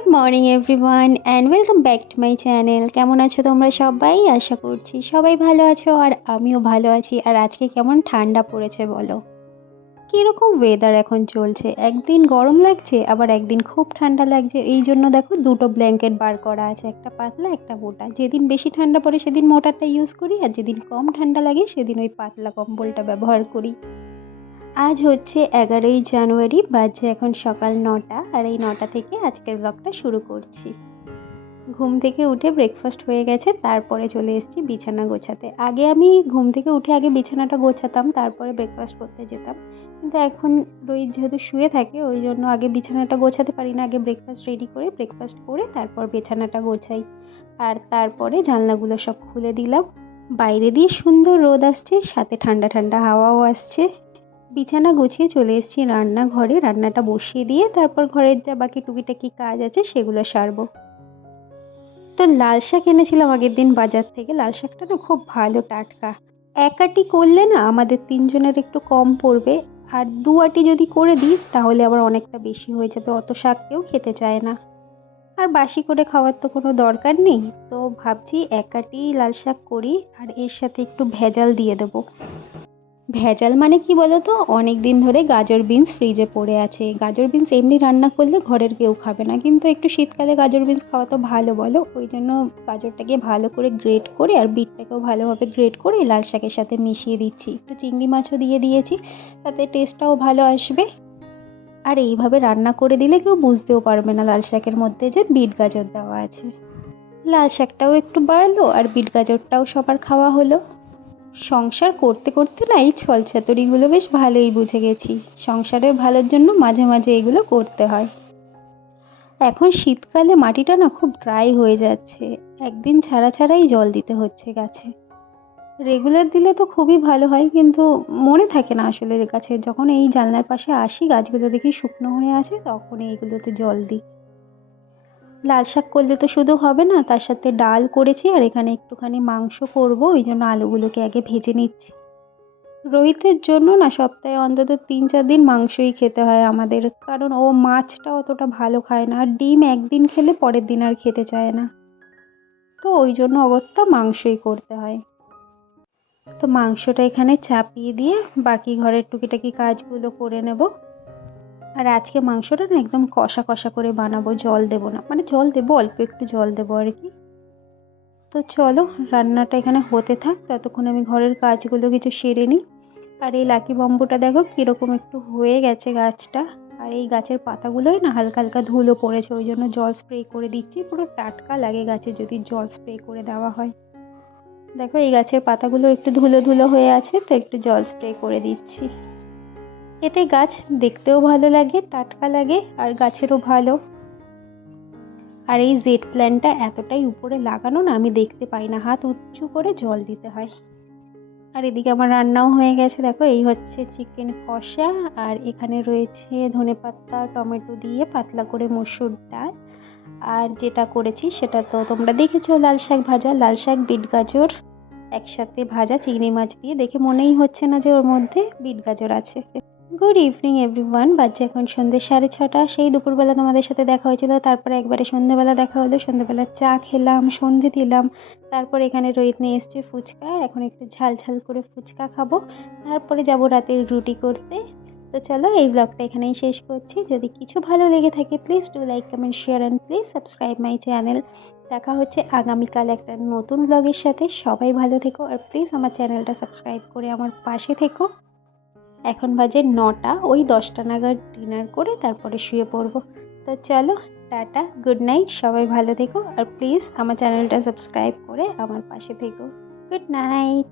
Good morning everyone and welcome back to my channel. কেমন আছো তোমরা সবাই? আশা করছি সবাই ভালো আছো আর আমিও ভালো আছি। আর আজকে কেমন ঠান্ডা পড়েছে বলো? কীরকম ওয়েদার এখন চলছে, একদিন গরম লাগছে আবার একদিন খুব ঠান্ডা লাগছে। এই জন্য দেখো দুটো ব্ল্যাঙ্কেট বার করা আছে, একটা পাতলা একটা মোটা। যেদিন বেশি ঠান্ডা পড়ে সেদিন মোটাটা ইউজ করি, আর যেদিন কম ঠান্ডা লাগে সেদিন ওই পাতলা কম্বলটা ব্যবহার করি। আজ হচ্ছে 11ই জানুয়ারি, বাজে এখন সকাল 9টা। আর এই 9টা থেকে আজকের ব্লগটা শুরু করছি। ঘুম থেকে উঠে ব্রেকফাস্ট হয়ে গেছে, তারপরে চলে এসেছি বিছানা গোছাতে। আগে আমি ঘুম থেকে উঠে আগে বিছানাটা গোছাতাম, তারপরে ব্রেকফাস্ট করতে যেতাম। কিন্তু এখন রোহিত যেহেতু শুয়ে থাকে ওই জন্য আগে বিছানাটা গোছাতে পারি না। আগে ব্রেকফাস্ট রেডি করে ব্রেকফাস্ট করে তারপর বিছানাটা গোছাই। আর তারপরে জানলাগুলো সব খুলে দিলাম। বাইরে দিয়ে সুন্দর রোদ আসছে, সাথে ঠান্ডা ঠান্ডা হাওয়াও আসছে। বিছানা গুছিয়ে চলে এসেছি রান্নাঘরে, রান্নাটা বসিয়ে দিয়ে তারপর ঘরের যা বাকি টুকিটাকি কাজ আছে সেগুলো সারবো। তো লাল শাক এনেছিলাম আগের দিন বাজার থেকে। লাল শাকটা না খুব ভালো, টাটকা। এক আঁটি করলে না আমাদের তিনজনের একটু কম পড়বে, আর দু আঁটি যদি করে দিই তাহলে আবার অনেকটা বেশি হয়ে যাবে। অত শাক কেউ খেতে চায় না, আর বাসি করে খাওয়ার তো কোনো দরকার নেই। তো ভাবছি এক আঁটি লাল শাক করি, আর এর সাথে একটু ভেজাল দিয়ে দেবো। ভেজাল মানে কি বলো তো, অনেক দিন ধরে গাজর বিনস ফ্রিজে পড়ে আছে। গাজর বিনস এমনি রান্না করলে ঘরের কেউ খাবে না, কিন্তু একটু শীতকালে গাজর বিনস খাওয়া তো ভালো বলো। ওই জন্য গাজরটাকে ভালো করে গ্রেট করে আর বিটটাকেও ভালোভাবে গ্রেট করে লাল শাকের সাথে মিশিয়ে দিচ্ছি। একটু চিংড়ি মাছও দিয়ে দিয়েছি, তাতে টেস্টটাও ভালো আসবে। আর এইভাবে রান্না করে দিলে কেউ বুঝতেও পারবে না লাল শাকের মধ্যে যে বিট গাজর দেওয়া আছে। লাল শাকটাও একটু বাড়লো আর বিট গাজরটাও সবার খাওয়া হলো। সংসার করতে করতে না এই ছলচাতুরিগুলো বেশ ভালোই বুঝে গেছি। সংসারের ভালোর জন্য মাঝে মাঝে এগুলো করতে হয়। এখন শীতকালে মাটিটা না খুব ড্রাই হয়ে যাচ্ছে, একদিন ছাড়া ছাড়াই জল দিতে হচ্ছে গাছে। রেগুলার দিলে তো খুবই ভালো হয়, কিন্তু মনে থাকে না আসলে গাছে। যখন এই জানলার পাশে আসি গাছগুলো দেখি শুকনো হয়ে আছে, তখন এইগুলোতে জল দিই। লাল শাক করলে তো শুধু হবে না, তার সাথে ডাল করেছি আর এখানে একটুখানি মাংস করব, ওই জন্য আলুগুলোকে আগে ভেজে নিচ্ছি। রোহিতের জন্য না সপ্তাহে অন্তত 3-4 দিন মাংসই খেতে হয় আমাদের, কারণ ও মাছটা অতটা ভালো খায় না, আর ডিম একদিন খেলে পরের দিন আর খেতে চায় না। তো ওই জন্য অগত্যা মাংসই করতে হয়। তো মাংসটা এখানে চাপিয়ে দিয়ে বাকি ঘরের টুকিটাকি কাজগুলো করে নেব। আর আজকে মাংসটা না একদম কষা কষা করে বানাবো, জল দেবো না, মানে জল দেবো অল্প একটু জল দেবো আর কি। তো চলো রান্নাটা এখানে হতে থাক, ততক্ষণ আমি ঘরের কাজগুলো কিছু সেরে নিই। আর এই লাকি বাম্বুটা দেখো কীরকম একটু হয়ে গেছে গাছটা। আর এই গাছের পাতাগুলোই না হালকা হালকা ধুলো পড়েছে, ওই জন্য জল স্প্রে করে দিচ্ছি। পুরো টাটকা লাগে গাছে যদি জল স্প্রে করে দেওয়া হয়। দেখো এই গাছের পাতাগুলো একটু ধুলো ধুলো হয়ে আছে, তো একটু জল স্প্রে করে দিচ্ছি। এতে গাছ দেখতেও ভালো লাগে, টাটকা লাগে, আর গাছেরও ভালো। আর এই জেড প্ল্যান্টটা এতটাই উপরে লাগানো না, আমি দেখতে পাই না, হাত উঁচু করে জল দিতে হয়। আর এদিকে আমার রান্নাও হয়ে গেছে। দেখো এই হচ্ছে চিকেন কষা, আর এখানে রয়েছে ধনেপাতা টমেটো দিয়ে পাতলা করে মসুর ডাল। আর যেটা করেছি সেটা তো তোমরা দেখেছো, লাল শাক ভাজা, লাল শাক বিট গাজর একসাথে ভাজা চিংড়ি মাছ দিয়ে। দেখে মনেই হচ্ছে না যে ওর মধ্যে বিট গাজর আছে। গুড ইভিনিং এভরিওয়ান, বাজে এখন সন্ধ্যে 6:30। সেই দুপুরবেলা তোমাদের সাথে দেখা হয়েছিল, তারপরে একবারে সন্ধ্যেবেলা দেখা হলো। সন্ধ্যেবেলা চা খেলাম, সন্ধে দিলাম। তারপর এখানে রোহিত নিয়ে এসছে ফুচকা, এখন একটু ঝাল ঝাল করে ফুচকা খাবো। তারপরে যাব রাতের রুটি করতে। তো চলো এই ব্লগটা এখানেই শেষ করছি। যদি কিছু ভালো লেগে থাকে please do like comment share and please subscribe my channel. দেখা হচ্ছে আগামীকাল একটা নতুন ব্লগের সাথে। সবাই ভালো থেকো, আর প্লিজ আমার চ্যানেলটা সাবস্ক্রাইব করে আমার পাশে থেকো। এখন বাজে 9টা, ওই 10টা নাগাদ ডিনার করে তারপরে শুয়ে পড়বো। তো চলো টাটা, গুড নাইট, সবাই ভালো থেকো, আর প্লিজ আমার চ্যানেলটা সাবস্ক্রাইব করে আমার পাশে থেকো। Good night.